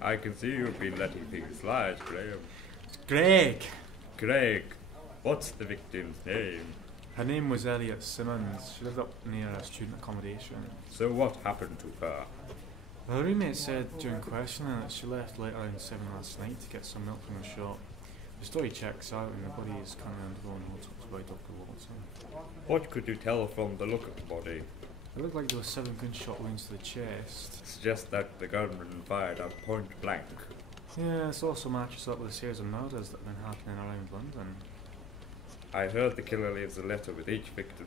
I can see you've been letting things slide, Graham. Greg! Greg, what's the victim's name? Her name was Elliot Simmons. She lived up near a student accommodation. So what happened to her? Her roommate said during questioning that she left late around 7 last night to get some milk from the shop. The story checks out and the body is currently undergoing autopsy by Dr. Watson. What could you tell from the look of the body? It looked like there were 7 gunshot wounds to the chest. Suggests that the gunman fired at point blank. Yeah, this also matches up with a series of murders that have been happening around London. I heard the killer leaves a letter with each victim.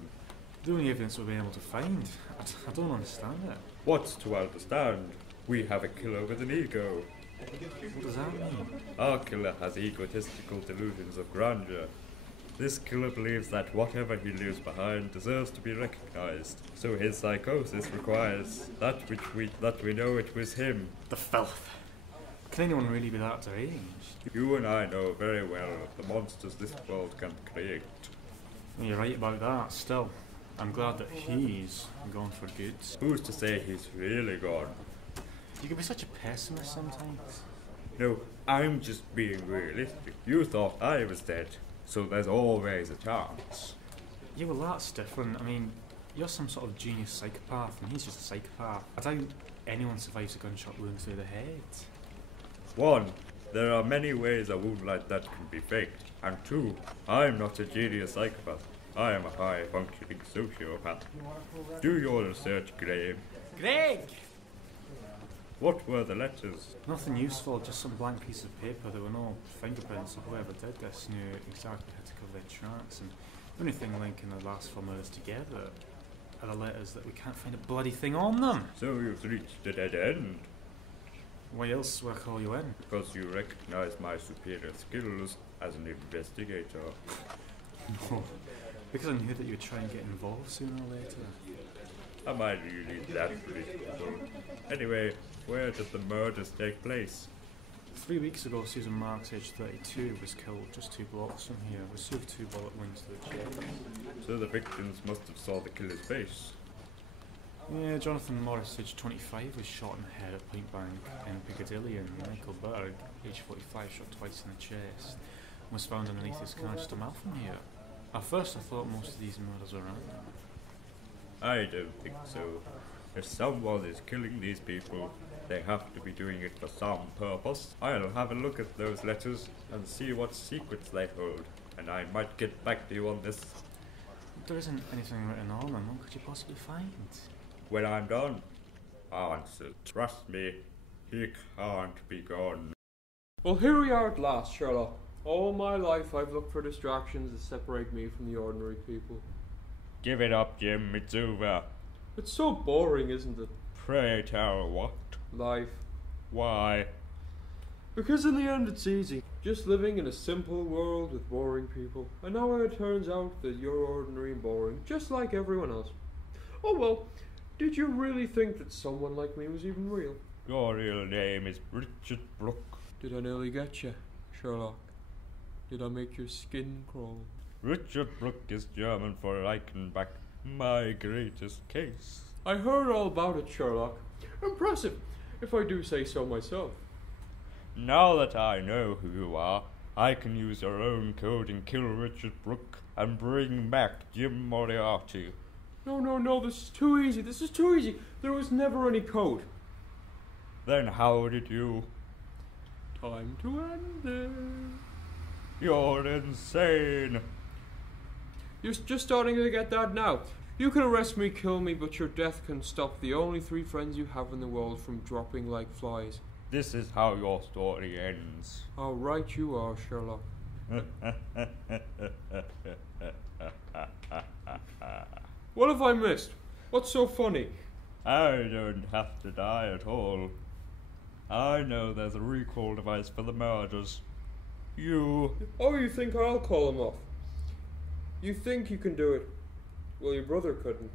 The only evidence we've been able to find. I don't understand it. What's to understand? We have a killer with an ego. What does that mean? Our killer has egotistical delusions of grandeur. This killer believes that whatever he leaves behind deserves to be recognized. So his psychosis requires that we know it was him. The filth. Can anyone really be that deranged? You and I know very well the monsters this world can create. You're right about that. Still, I'm glad that he's gone for good. Who's to say he's really gone? You can be such a pessimist sometimes. No, I'm just being realistic. You thought I was dead, so there's always a chance. Yeah, well that's different. I mean, you're some sort of genius psychopath and he's just a psychopath. I doubt anyone survives a gunshot wound through the head. 1. There are many ways a wound like that can be faked. And 2. I'm not a genius psychopath. I am a high-functioning sociopath. Do your research, Graham. Greg! What were the letters? Nothing useful, just some blank piece of paper. There were no fingerprints of whoever did this knew exactly how to cover their tracks. And the only thing linking the last 4 murders together are the letters that we can't find a bloody thing on them. So you've reached a dead end. Why else would I call you in? Because you recognize my superior skills as an investigator. No, because I knew that you would try and get involved sooner or later. Am I really that predictable? Anyway, where did the murders take place? 3 weeks ago, Susan Marks, aged 32, was killed just 2 blocks from here, received 2 bullet wounds to the chest. So the victims must have saw the killer's face. Yeah, Jonathan Morris, aged 25, was shot in the head at Point Bank in Piccadilly, and Michael Berg, aged 45, shot twice in the chest, and was found underneath his car just a mile from here. At first I thought most of these murders were random. I don't think so. If someone is killing these people, they have to be doing it for some purpose. I'll have a look at those letters and see what secrets they hold, and I might get back to you on this. There isn't anything written on them. What could you possibly find? When I'm done, answer. Trust me, he can't be gone. Well, here we are at last, Sherlock. All my life I've looked for distractions that separate me from the ordinary people. Give it up, Jim, it's over. It's so boring, isn't it? Pray tell what? Life. Why? Because in the end it's easy. Just living in a simple world with boring people. And now it turns out that you're ordinary and boring, just like everyone else. Oh well, did you really think that someone like me was even real? Your real name is Richard Brooke. Did I nearly get you, Sherlock? Did I make your skin crawl? Richard Brooke is German for Reichenbach, my greatest case. I heard all about it, Sherlock. Impressive, if I do say so myself. Now that I know who you are, I can use your own code and kill Richard Brooke and bring back Jim Moriarty. No, this is too easy. This is too easy. There was never any code. Then how did you? Time to end it. You're insane. You're just starting to get that now. You can arrest me, kill me, but your death can stop the only 3 friends you have in the world from dropping like flies. This is how your story ends. How right you are, Sherlock. What have I missed? What's so funny? I don't have to die at all. I know there's a recall device for the murders. You... Oh, you think I'll call him off? You think you can do it? Well, your brother couldn't.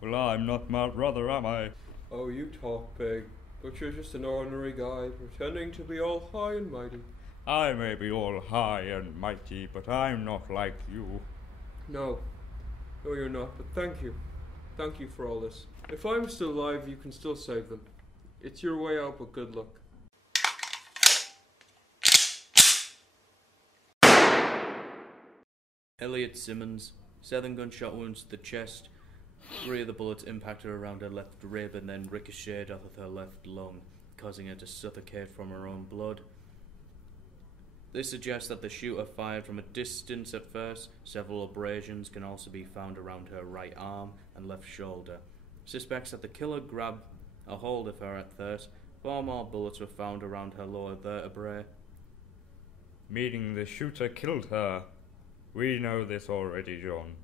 Well, I'm not my brother, am I? Oh, you talk big, but you're just an ordinary guy pretending to be all high and mighty. I may be all high and mighty, but I'm not like you. No, you're not, but thank you. Thank you for all this. If I'm still alive, you can still save them. It's your way out, but good luck. Elliot Simmons, 7 gunshot wounds to the chest. 3 of the bullets impacted her around her left rib and then ricocheted off of her left lung, causing her to suffocate from her own blood. This suggests that the shooter fired from a distance at first. Several abrasions can also be found around her right arm and left shoulder. Suspects that the killer grabbed a hold of her at first. 4 more bullets were found around her lower vertebrae. Meaning the shooter killed her. We know this already, John.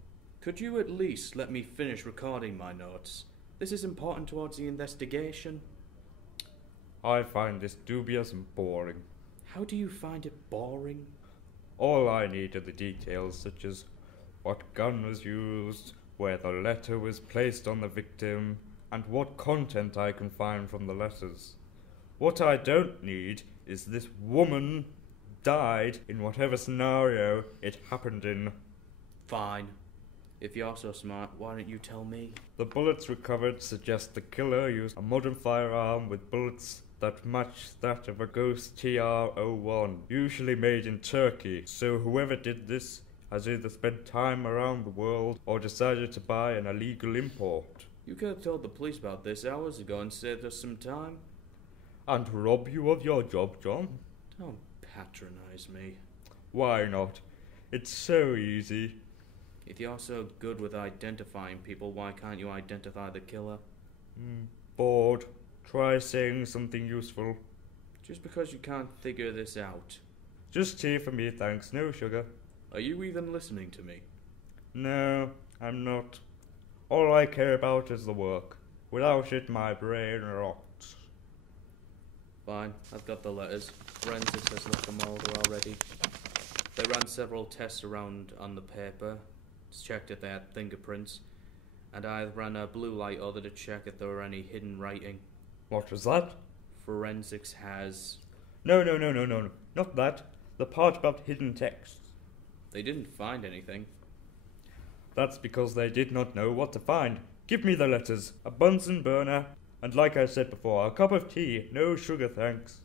Could you at least let me finish recording my notes? This is important towards the investigation. I find this dubious and boring. How do you find it boring? All I need are the details, such as what gun was used, where the letter was placed on the victim, and what content I can find from the letters. What I don't need is this woman died in whatever scenario it happened in. Fine. If you're so smart, why don't you tell me? The bullets recovered suggest the killer used a modern firearm with bullets that match that of a Ghost TR-01, usually made in Turkey, so whoever did this has either spent time around the world or decided to buy an illegal import. You could have told the police about this hours ago and saved us some time. And rob you of your job, John? Don't patronize me. Why not? It's so easy. If you're so good with identifying people, why can't you identify the killer? Bored. Try saying something useful. Just because you can't figure this out. Just tea for me, thanks. No sugar. Are you even listening to me? No, I'm not. All I care about is the work. Without it, my brain rots. Fine, I've got the letters. Forensics has looked them over already. They ran several tests around on the paper, checked if they had fingerprints, and I ran a blue light over to check if there were any hidden writing. What was that? Forensics has... No, not that. The part about hidden texts. They didn't find anything. That's because they did not know what to find. Give me the letters, a Bunsen burner, and like I said before, a cup of tea. No sugar, thanks.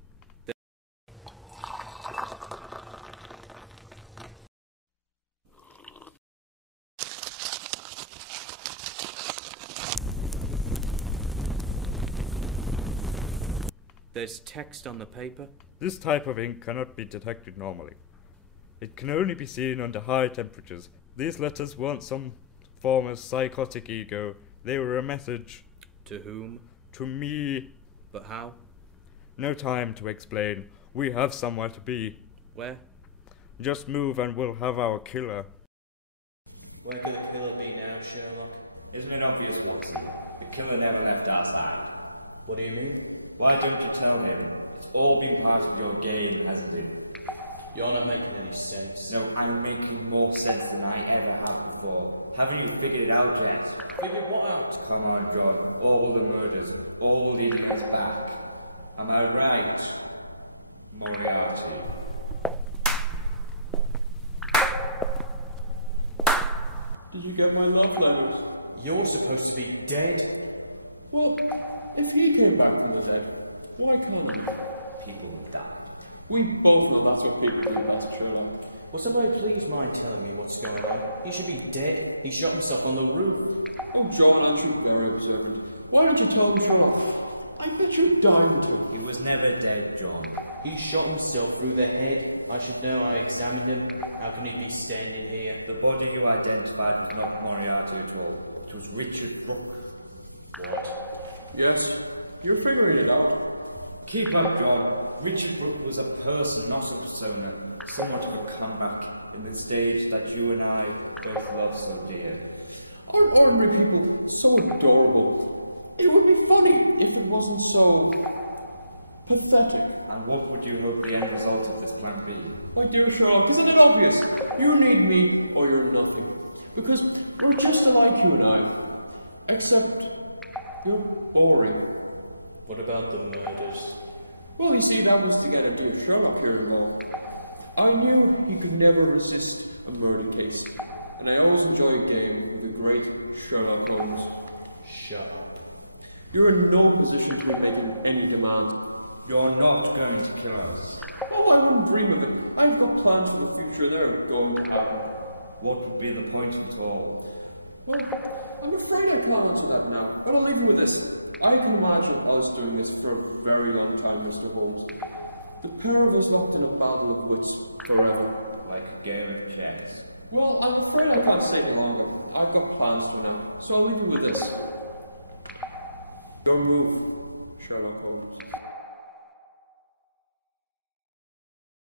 There's text on the paper. This type of ink cannot be detected normally. It can only be seen under high temperatures. These letters weren't some form of psychotic ego. They were a message. To whom? To me. But how? No time to explain. We have somewhere to be. Where? Just move and we'll have our killer. Where could the killer be now, Sherlock? Isn't it obvious, Watson? The killer never left our side. What do you mean? Why don't you tell him? It's all been part of your game, hasn't it? You're not making any sense. No, I'm making more sense than I ever have before. Haven't you figured it out yet? Figure what out? Come on, John. All the murders, all leading us back. Am I right, Moriarty? Did you get my love letters? You're supposed to be dead. Well, if he came back from the dead, why can't I? People have died. We both know that's what people do, Master Sherlock. Will somebody please mind telling me what's going on? He should be dead. He shot himself on the roof. Oh, John, aren't you very observant? Why don't you tell me, Sherlock? I bet you're dying to. He was never dead, John. He shot himself through the head. I should know. I examined him. How can he be standing here? The body you identified was not Moriarty at all. It was Richard Brooke. What? Yes, you're figuring it out. Keep up, John. Richard Brooke was a person, not a persona. Somewhat of a comeback in the stage that you and I both love so dear. Aren't ordinary people so adorable? It would be funny if it wasn't so pathetic. And what would you hope the end result of this plan be? My dear Sherlock, isn't it obvious? You need me or you're nothing. Because we're just alike, you and I. Except you're boring. What about the murders? Well, you see, that was to get a dear Sherlock here involved. I knew he could never resist a murder case, and I always enjoy a game with the great Sherlock Holmes. Shut up. You're in no position to be making any demand. You're not going to kill us. Oh, I wouldn't dream of it. I've got plans for the future that are going to happen. What would be the point of it all? Well, I'm afraid I can't answer that now, but I'll leave you with this. I can imagine us doing this for a very long time, Mr. Holmes. The pair of us locked in a battle of wits forever. Like a game of chess. Well, I'm afraid I can't stay any longer. I've got plans for now, so I'll leave you with this. Don't move, Sherlock Holmes.